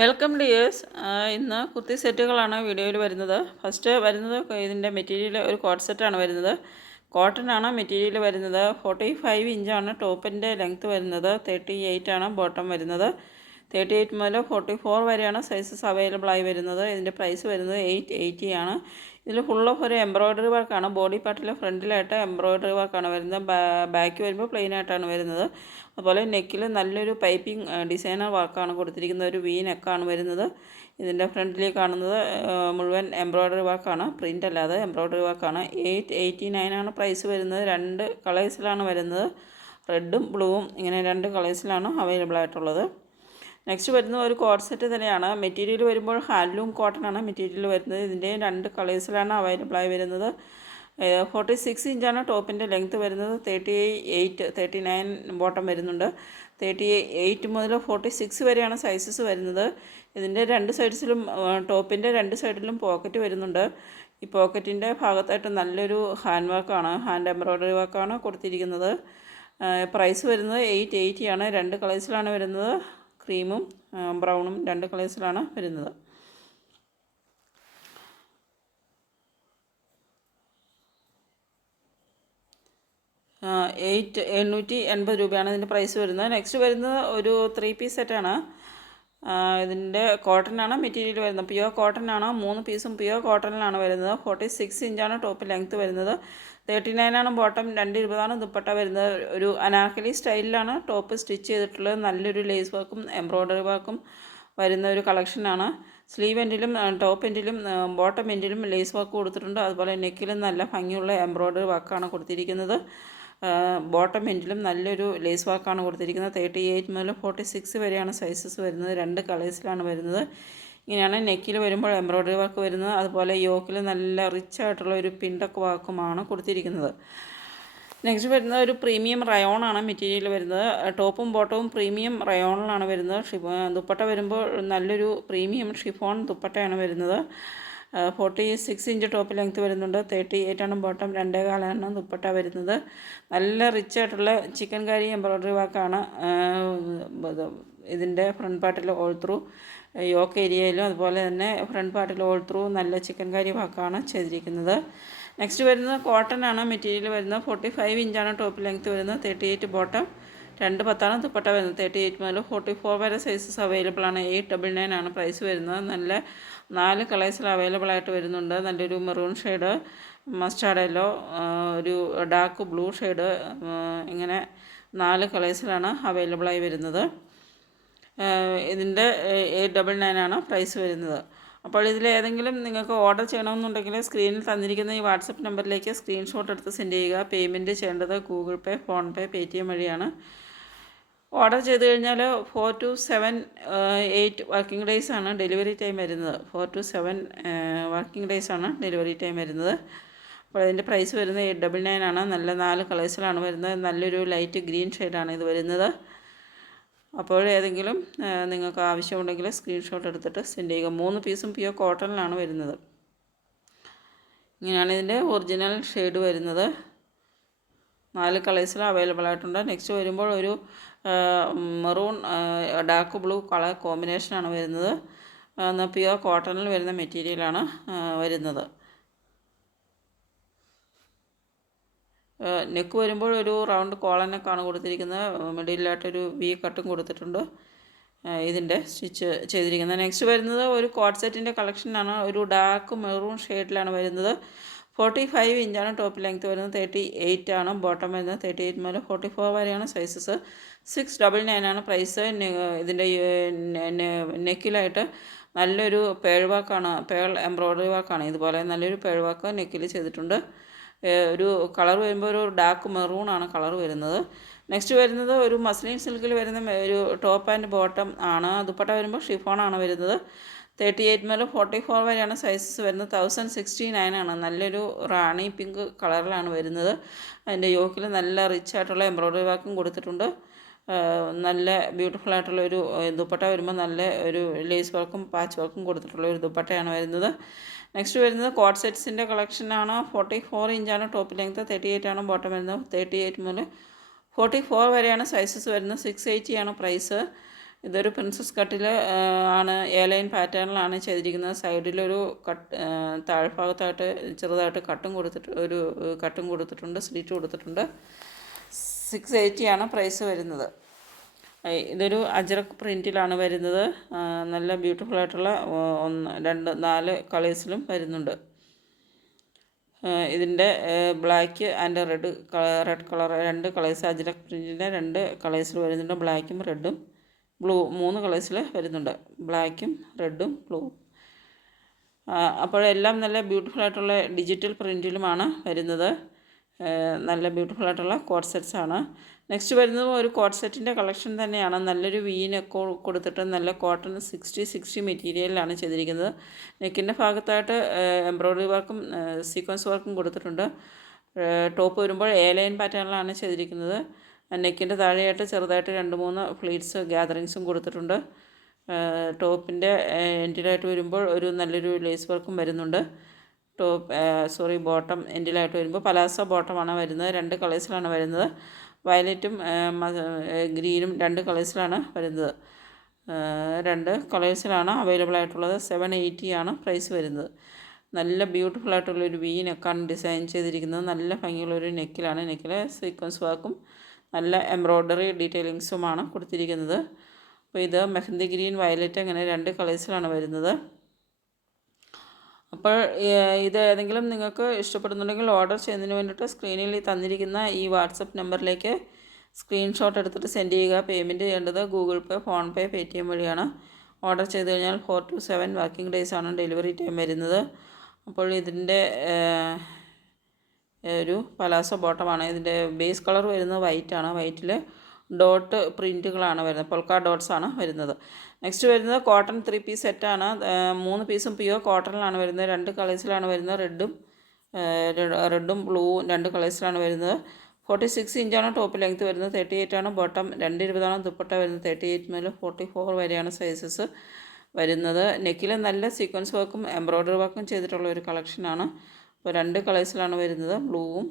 Welcome dears ഇന്ന് കുർത്തി സെറ്റുകളാണ് വീഡിയോയിൽ വരുന്നത്. ഫസ്റ്റ് വരുന്നത് ഇതിന്റെ മെറ്റീരിയൽ ഒരു കോട്ട് സെറ്റാണ് വരുന്നത്. കോട്ടൺ ആണ് മെറ്റീരിയൽ വരുന്നത്. ഫോർട്ടി ഫൈവ് ഇഞ്ചാണ് ടോപ്പിന്റെ ലെങ്ത്ത് വരുന്നത്. തേർട്ടി എയ്റ്റ് ആണ് ബോട്ടം വരുന്നത്. തേർട്ടി എയ്റ്റ് മുതൽ ഫോർട്ടി ഫോർ വരെയാണ് സൈസസ് അവൈലബിൾ ആയി വരുന്നത്. ഇതിന്റെ പ്രൈസ് വരുന്നത് എയ്റ്റ് എയ്റ്റി ആണ്. ഇതിൽ ഫുൾ ഓഫ് ഒരു എംബ്രോയ്ഡറി വർക്കാണ് ബോഡി പാർട്ടിൽ ഫ്രണ്ടിലായിട്ട് എംബ്രോയ്ഡറി വർക്കാണ് വരുന്നത്. ബാക്ക് വരുമ്പോൾ പ്ലെയിൻ ആയിട്ടാണ് വരുന്നത്. അതുപോലെ നെക്കിൽ നല്ലൊരു പൈപ്പിംഗ് ഡിസൈനർ വർക്കാണ് കൊടുത്തിരിക്കുന്നത്. ഒരു വി നെക്കാണ് വരുന്നത്. ഇതിന്റെ ഫ്രണ്ടിൽ കാണുന്നത് മുഴുവൻ എംബ്രോയ്ഡറി വർക്കാണ് പ്രിന്റ് അല്ലാതെ എംബ്രോയ്ഡറി വർക്കാണ് എയ്റ്റ് എയ്റ്റി നയനാണ് പ്രൈസ് വരുന്നത്. രണ്ട് കളേഴ്സിലാണ് വരുന്നത്. റെഡും ബ്ലൂവും ഇങ്ങനെ രണ്ട് കളേഴ്സിലാണ് അവൈലബിൾ ആയിട്ടുള്ളത്. നെക്സ്റ്റ് വരുന്നത് ഒരു കോട്ട് സെറ്റ് തന്നെയാണ്. മെറ്റീരിയൽ വരുമ്പോൾ ഹാൻഡ്ലൂം കോട്ടൺ ആണ് മെറ്റീരിയൽ വരുന്നത്. ഇതിന്റെ രണ്ട് കളേഴ്സിലാണ് അവൈലബിൾ ആയി വരുന്നത്. ഫോർട്ടി സിക്സ് ഇഞ്ചാണ് ടോപ്പിന്റെ ലെങ്ത്ത് വരുന്നത് thirty eight thirty nine bottom വരുന്നുണ്ട്. തേർട്ടി എയ്റ്റ് മുതൽ ഫോർട്ടി സിക്സ് വരെയാണ് സൈസസ് വരുന്നത്. ഇതിന്റെ രണ്ട് സൈഡ്സിലും ടോപ്പിന്റെ രണ്ട് സൈഡിലും പോക്കറ്റ് വരുന്നുണ്ട്. ഈ പോക്കറ്റിന്റെ ഭാഗത്തായിട്ട് നല്ലൊരു ഹാൻഡ് വർക്കാണ് ഹാൻഡ് എംബ്രോയ്ഡറി വർക്കാണ് കൊടുത്തിരിക്കുന്നത്. പ്രൈസ് വരുന്നത് എയ്റ്റ് എയ്റ്റിയാണ് രണ്ട് കളേഴ്സിലാണ് വരുന്നത്. ക്രീമും ബ്രൗണും രണ്ട് കളേഴ്സിലാണ് വരുന്നത്. എയ്റ്റ് എണ്ണൂറ്റി എൺപത് രൂപയാണ് ഇതിന്റെ പ്രൈസ് വരുന്നത്. നെക്സ്റ്റ് വരുന്നത് ഒരു ത്രീ പീസ് സെറ്റാണ്. ഇതിന്റെ കോട്ടനാണ് മെറ്റീരിയൽ വരുന്നത്? പ്യുവർ കോട്ടൺ ആണ്? മൂന്ന് പീസും പ്യുവർ കോട്ടണിലാണ് വരുന്നത്. ഫോർട്ടി സിക്സ് ഇഞ്ചാണ് ടോപ്പ് ലെങ്ത്ത് വരുന്നത്. തേർട്ടി നയനാണ് ബോട്ടം രണ്ട് ഇരുപതാണ് ദുപ്പട്ട വരുന്നത്. ഒരു അനാർക്കലി സ്റ്റൈലിലാണ് ടോപ്പ് സ്റ്റിച്ച് ചെയ്തിട്ടുള്ളത്. നല്ലൊരു ലേസ് വർക്കും എംബ്രോയ്ഡറി വർക്കും വരുന്ന ഒരു കളക്ഷനാണ് സ്ലീവ് എൻഡിലും ടോപ്പ് എൻഡിലും ബോട്ടം എൻഡിലും ലേസ് വർക്ക് കൊടുത്തിട്ടുണ്ട്. അതുപോലെ നെക്കിലും നല്ല ഭംഗിയുള്ള എംബ്രോയ്ഡറി വർക്കാണ് കൊടുത്തിരിക്കുന്നത്. ബോട്ടം എൻഡിലും നല്ലൊരു ലേസ് വർക്കാണ് കൊടുത്തിരിക്കുന്നത്. തേർട്ടി എയ്റ്റ് മുതൽ ഫോർട്ടി സിക്സ് വരെയാണ് സൈസസ് വരുന്നത്. രണ്ട് കളേഴ്സിലാണ് വരുന്നത്. ഇങ്ങനെയാണ് നെക്കിൽ വരുമ്പോൾ എംബ്രോയ്ഡറി വർക്ക് വരുന്നത്. അതുപോലെ യോക്കിൽ നല്ല റിച്ച് ആയിട്ടുള്ള ഒരു പിണ്ടക്ക് വർക്കുമാണ് കൊടുത്തിരിക്കുന്നത്. നെക്സ്റ്റ് വരുന്നത് ഒരു പ്രീമിയം റയോണാണ് മെറ്റീരിയൽ വരുന്നത്. ടോപ്പും ബോട്ടവും പ്രീമിയം റയോണിലാണ് വരുന്നത്. ഷിഫോ ദുപ്പട്ട വരുമ്പോൾ നല്ലൊരു പ്രീമിയം ഷിഫോൺ ദുപ്പട്ടയാണ് വരുന്നത്. Forty six inch top length വരുന്നുണ്ട്. തേർട്ടി എയ്റ്റ് ആണ് ബോട്ടം രണ്ടേ കാലാണ് ദുപ്പട്ട വരുന്നത്. നല്ല റിച്ച് ആയിട്ടുള്ള ചിക്കൻ കറി എംബ്രോയ്ഡറി വർക്കാണ് ഇതിന്റെ ഫ്രണ്ട് പാർട്ടിൽ ഓൾ ത്രൂ യോക്ക് ഏരിയയിലും അതുപോലെ തന്നെ ഫ്രണ്ട് പാർട്ടിൽ ഓൾ ത്രൂ നല്ല ചിക്കൻ കറി വർക്കാണ് ചെയ്തിരിക്കുന്നത്. നെക്സ്റ്റ് വരുന്നത് കോട്ടൺ ആണ്. മെറ്റീരിയൽ വരുന്നത് ഫോർട്ടി ഫൈവ് ഇഞ്ചാണ് ടോപ്പ് ലെങ്ത്ത് വരുന്നത്. തേർട്ടി എയ്റ്റ് ബോട്ടം രണ്ട് പത്താണ് ദുപ്പട്ട വരുന്നത്. തേർട്ടി എയ്റ്റ് മുതൽ ഫോർട്ടി ഫോർ വരെ സൈസസ് അവൈലബിൾ ആണ്. എയ്റ്റ് ഡബിൾ നയൻ ആണ് പ്രൈസ് വരുന്നത്. നല്ല നാല് കളേഴ്സിൽ അവൈലബിൾ ആയിട്ട് വരുന്നുണ്ട്. നല്ലൊരു മെറൂൺ ഷെയ്ഡ് മസ്റ്റാർഡ് യെല്ലോ ഒരു ഡാർക്ക് ബ്ലൂ ഷെയ്ഡ് ഇങ്ങനെ നാല് കളേഴ്സിലാണ് അവൈലബിൾ ആയി വരുന്നത്. ഇതിന്റെ എയ്റ്റ് ഡബിൾ നയൻ ആണ് പ്രൈസ് വരുന്നത്. അപ്പോൾ ഇതിൽ ഏതെങ്കിലും നിങ്ങൾക്ക് ഓർഡർ ചെയ്യണമെന്നുണ്ടെങ്കിൽ സ്ക്രീനിൽ തന്നിരിക്കുന്ന ഈ വാട്സപ്പ് നമ്പറിലേക്ക് സ്ക്രീൻഷോട്ട് എടുത്ത് സെൻഡ് ചെയ്യുക. പേയ്മെന്റ് ചെയ്യേണ്ടത് ഗൂഗിൾ പേ ഫോൺപേ പേ ടി എം വഴിയാണ്. ഓർഡർ ചെയ്ത് കഴിഞ്ഞാൽ four to seven eight working days ആണ് ഡെലിവറി ടൈം വരുന്നത്. Four to seven working days ആണ് ഡെലിവറി ടൈം വരുന്നത്. അപ്പോൾ അതിന്റെ പ്രൈസ് വരുന്നത് എയ്റ്റ് ഡബിൾ നയൻ ആണ്. നല്ല നാല് കളേഴ്സിലാണ് വരുന്നത്. നല്ലൊരു ലൈറ്റ് ഗ്രീൻ ഷെയ്ഡാണ് ഇത് വരുന്നത്. അപ്പോൾ ഏതെങ്കിലും നിങ്ങൾക്ക് ആവശ്യമുണ്ടെങ്കിൽ സ്ക്രീൻഷോട്ട് എടുത്തിട്ട് സെൻഡ് ചെയ്യുക. മൂന്ന് പീസും പിയോ കോട്ടണിലാണ് വരുന്നത്. ഇങ്ങനെയാണ് ഇതിന്റെ ഒറിജിനൽ ഷെയ്ഡ് വരുന്നത്. നാല് കളേഴ്സിൽ അവൈലബിൾ ആയിട്ടുണ്ട്. നെക്സ്റ്റ് വരുമ്പോൾ ഒരു മെറൂൺ ഡാർക്ക് ബ്ലൂ കളർ കോമ്പിനേഷനാണ് വരുന്നത്. പ്യുവർ കോട്ടണിൽ വരുന്ന മെറ്റീരിയലാണ് വരുന്നത്. നെക്ക് വരുമ്പോൾ ഒരു റൗണ്ട് കോളൻ നെക്കാണ് കൊടുത്തിരിക്കുന്നത്. മിഡിലായിട്ടൊരു വി കട്ടും കൊടുത്തിട്ടുണ്ട് ഇതിന്റെ സ്റ്റിച്ച് ചെയ്തിരിക്കുന്നത്. നെക്സ്റ്റ് വരുന്നത് ഒരു കോട്ട് സെറ്റിന്റെ കളക്ഷനാണ്. ഒരു ഡാർക്ക് മെറൂൺ ഷെയ്ഡിലാണ് വരുന്നത്. ഫോർട്ടി ഫൈവ് ഇഞ്ചാണ് ടോപ്പ് ലെങ്ത് വരുന്നത് തേർട്ടി എയ്റ്റ് ആണ് ബോട്ടം വരുന്നത് തേർട്ടി എയ്റ്റ് മുതൽ ഫോർട്ടി ഫോർ വരെയാണ് സൈസസ്. സിക്സ് ഡബിൾ നയൻ ആണ് പ്രൈസ്. ഇതിന്റെ നെക്കിലായിട്ട് നല്ലൊരു പേഴ്വാക്കാണ് പേൾ എംബ്രോയ്ഡറി വർക്കാണ് ഇതുപോലെ നല്ലൊരു പേഴ്വാക്ക് നെക്കിൽ ചെയ്തിട്ടുണ്ട്. ഒരു കളർ വരുമ്പോൾ ഒരു ഡാർക്ക് മെറൂൺ ആണ് കളർ വരുന്നത്. നെക്സ്റ്റ് വരുന്നത് ഒരു മസ്ലിൻ സിൽക്കിൽ വരുന്ന ഒരു ടോപ്പ് ആൻഡ് ബോട്ടം ആണ്. ദുപ്പട്ട വരുമ്പോൾ ഷിഫോൺ ആണ് വരുന്നത്. തേർട്ടി എയ്റ്റ് മുതൽ ഫോർട്ടി ഫോർ വരെയാണ് സൈസസ് വരുന്നത്. തൗസൻഡ് സിക്സ്റ്റി നയൻ ആണ് നല്ലൊരു റാണി പിങ്ക് കളറിലാണ് വരുന്നത്. അതിന്റെ യോക്കിൽ നല്ല റിച്ച് ആയിട്ടുള്ള എംബ്രോയ്ഡറി വർക്കും കൊടുത്തിട്ടുണ്ട്. നല്ല ബ്യൂട്ടിഫുൾ ആയിട്ടുള്ള ഒരു ദുപ്പട്ട വരുമ്പോൾ നല്ല ഒരു ലേസ് വർക്കും പാച്ച് വർക്കും കൊടുത്തിട്ടുള്ള ഒരു ദുപ്പട്ടയാണ് വരുന്നത്. നെക്സ്റ്റ് വരുന്നത് കോട്ട് സെറ്റ്സിന്റെ കളക്ഷനാണ് ഫോർട്ടി ഫോർ ഇഞ്ചാണ് ടോപ്പ് ലെങ്ത് തേർട്ടി എയ്റ്റ് ആണ് ബോട്ടം വരുന്നത്. തേർട്ടി എയ്റ്റ് മുതൽ ഫോർട്ടി ഫോർ വരെയാണ് സൈസസ് വരുന്നത്. സിക്സ് എയ്റ്റി ആണ് പ്രൈസ് ഇതൊരു പ്രിൻസസ് കട്ടിൽ ആണ് ലൈൻ പാറ്റേണിലാണ് ചെയ്തിരിക്കുന്നത്. സൈഡിലൊരു കട്ട് താഴ്ഭാഗത്തായിട്ട് ചെറുതായിട്ട് കട്ടും കൊടുത്തിട്ട് ഒരു കട്ടും കൊടുത്തിട്ടുണ്ട് സ്ലിറ്റ് കൊടുത്തിട്ടുണ്ട്. സിക്സ് എയ്റ്റിയാണ് പ്രൈസ് വരുന്നത്. ഇതൊരു അജറക് പ്രിന്റിലാണ് വരുന്നത്. നല്ല ബ്യൂട്ടിഫുൾ ആയിട്ടുള്ള ഒന്ന് രണ്ട് നാല് കളേഴ്സിലും വരുന്നുണ്ട്. ഇതിന്റെ black and red red colour രണ്ട് കളേഴ്സ് അജറക് പ്രിന്റിന്റെ രണ്ട് കളേഴ്സിൽ വരുന്നുണ്ട്. ബ്ലാക്കും റെഡും ബ്ലൂ മൂന്ന് കളേഴ്സിൽ വരുന്നുണ്ട്. ബ്ലാക്കും റെഡും ബ്ലൂ അപ്പോഴെല്ലാം നല്ല ബ്യൂട്ടിഫുൾ ആയിട്ടുള്ള ഡിജിറ്റൽ പ്രിന്റിലുമാണ് വരുന്നത്. നല്ല ബ്യൂട്ടിഫുൾ ആയിട്ടുള്ള കോഡ് സെറ്റ്സ് ആണ്. നെക്സ്റ്റ് വരുന്നത് ഒരു കോഡ് സെറ്റിന്റെ കളക്ഷൻ തന്നെയാണ്. നല്ലൊരു വീനൊക്കെ കൊടുത്തിട്ട് നല്ല കോട്ടൺ സിക്സ്റ്റി സിക്സ്റ്റി മെറ്റീരിയലിലാണ് ചെയ്തിരിക്കുന്നത്. നെക്കിന്റെ ഭാഗത്തായിട്ട് എംബ്രോയ്ഡറി വർക്കും സീക്വൻസ് വർക്കും കൊടുത്തിട്ടുണ്ട്. ടോപ്പ് വരുമ്പോൾ എ ലൈൻ പാറ്റേണിലാണ് ചെയ്തിരിക്കുന്നത്. നെക്കിന്റെ താഴെയായിട്ട് ചെറുതായിട്ട് രണ്ട് മൂന്ന് ഫ്ലീറ്റ്സ് ഗ്യാതറിങ്സും കൊടുത്തിട്ടുണ്ട്. ടോപ്പിന്റെ എൻഡിലായിട്ട് വരുമ്പോൾ ഒരു നല്ലൊരു ലേസ് വർക്കും വരുന്നുണ്ട്. ടോപ്പ് സോറി ബോട്ടം എൻഡിലായിട്ട് വരുമ്പോൾ പലാസ ബോട്ടമാണ് വരുന്നത്. രണ്ട് കളേഴ്സിലാണ് വരുന്നത്. വയലറ്റും ഗ്രീനും രണ്ട് കളേഴ്സിലാണ് വരുന്നത്. രണ്ട് കളേഴ്സിലാണ് അവൈലബിൾ ആയിട്ടുള്ളത് സെവൻ എയ്റ്റി ആണ് പ്രൈസ് വരുന്നത്. നല്ല ബ്യൂട്ടിഫുൾ ആയിട്ടുള്ളൊരു വി നെക്കാണ് ഡിസൈൻ ചെയ്തിരിക്കുന്നത്. നല്ല ഭംഗിയുള്ളൊരു നെക്കിലാണ്. നെക്കിലെ സീക്വൻസ് വർക്കും നല്ല എംബ്രോയ്ഡറി ഡീറ്റെയിലിങ്സുമാണ് കൊടുത്തിരിക്കുന്നത്. അപ്പോൾ ഇത് മെഹന്തി ഗ്രീൻ വയലറ്റ് അങ്ങനെ രണ്ട് കളേഴ്സിലാണ് വരുന്നത്. അപ്പോൾ ഇത് ഏതെങ്കിലും നിങ്ങൾക്ക് ഇഷ്ടപ്പെടുന്നുണ്ടെങ്കിൽ ഓർഡർ ചെയ്യുന്നതിന് വേണ്ടിയിട്ട് സ്ക്രീനിൽ തന്നിരിക്കുന്ന ഈ വാട്സപ്പ് നമ്പറിലേക്ക് സ്ക്രീൻഷോട്ട് എടുത്തിട്ട് സെൻഡ് ചെയ്യുക. പേയ്മെന്റ് ചെയ്യേണ്ടത് Google pay PhonePe Paytm വഴിയാണ്. ഓർഡർ ചെയ്ത് കഴിഞ്ഞാൽ ഫോർ ടു സെവൻ വർക്കിംഗ് ഡേയ്സാണ് ഡെലിവറി ടൈം വരുന്നത്. അപ്പോൾ ഇതിന്റെ ഒരു പലാസോ ബോട്ടമാണ്. ഇതിന്റെ ബേസ് കളർ വരുന്നത് വൈറ്റ് ആണ്. വൈറ്റിൽ ഡോട്ട് പ്രിന്റുകളാണ് വരുന്നത്. പൊൽക്ക ഡോട്ട്സ് ആണ് വരുന്നത്. നെക്സ്റ്റ് വരുന്നത് കോട്ടൺ ത്രീ പീസ് സെറ്റാണ് മൂന്ന് പീസും പ്യുവർ കോട്ടണിലാണ് വരുന്നത്. രണ്ട് കളേഴ്സിലാണ് വരുന്നത്. റെഡും റെഡും ബ്ലൂവും രണ്ട് കളേഴ്സിലാണ് വരുന്നത്. ഫോർട്ടി സിക്സ് ഇഞ്ചാണ് ടോപ്പ് ലെങ്ത് വരുന്നത്. തേർട്ടി എയ്റ്റ് ആണ് ബോട്ടം രണ്ട് ഇരുപതാണ് ദുപ്പട്ട വരുന്നത്. തേർട്ടി എയ്റ്റ് മുതൽ ഫോർട്ടി ഫോർ വരെയാണ് സൈസസ് വരുന്നത്. നെക്കിൽ നല്ല സീക്വൻസ് വർക്കും എംബ്രോയ്ഡറി വർക്കും ചെയ്തിട്ടുള്ള ഒരു കളക്ഷനാണ് അപ്പോൾ രണ്ട് കളേഴ്സിലാണ് വരുന്നത് ബ്ലൂവും